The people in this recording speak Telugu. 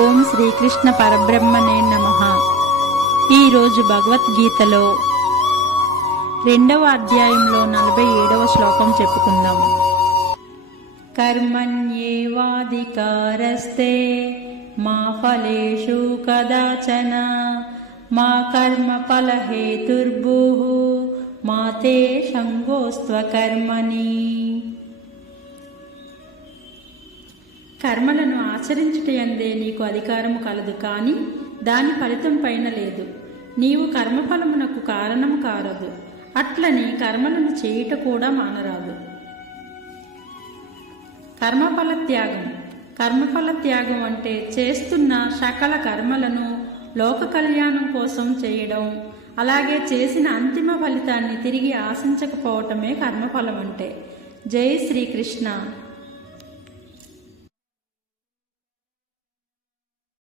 ఓం శ్రీకృష్ణ పరబ్రహ్మణే నమః. ఈరోజు భగవద్గీతలో 2వ అధ్యాయంలో 47వ శ్లోకం చెప్పుకుందాం. కర్మణ్యేవాధికారస్తే మా ఫలేషు కదాచన మా కర్మ ఫలహేతుర్భూః మా తే సంగోస్త్వకర్మణి. కర్మలను ఆచరించుటయందే నీకు అధికారము కలదు, కానీ దాని ఫలితం పైన లేదు. నీవు కర్మఫలమునకు కారణము కారదు, అట్లని కర్మలను చేయుట కూడా మానరాదు. కర్మఫల త్యాగం అంటే చేస్తున్న సకల కర్మలను లోక కళ్యాణం కోసం చేయడం, అలాగే చేసిన అంతిమ ఫలితాన్ని తిరిగి ఆశించకపోవటమే కర్మఫలం అంటే. జై శ్రీకృష్ణ.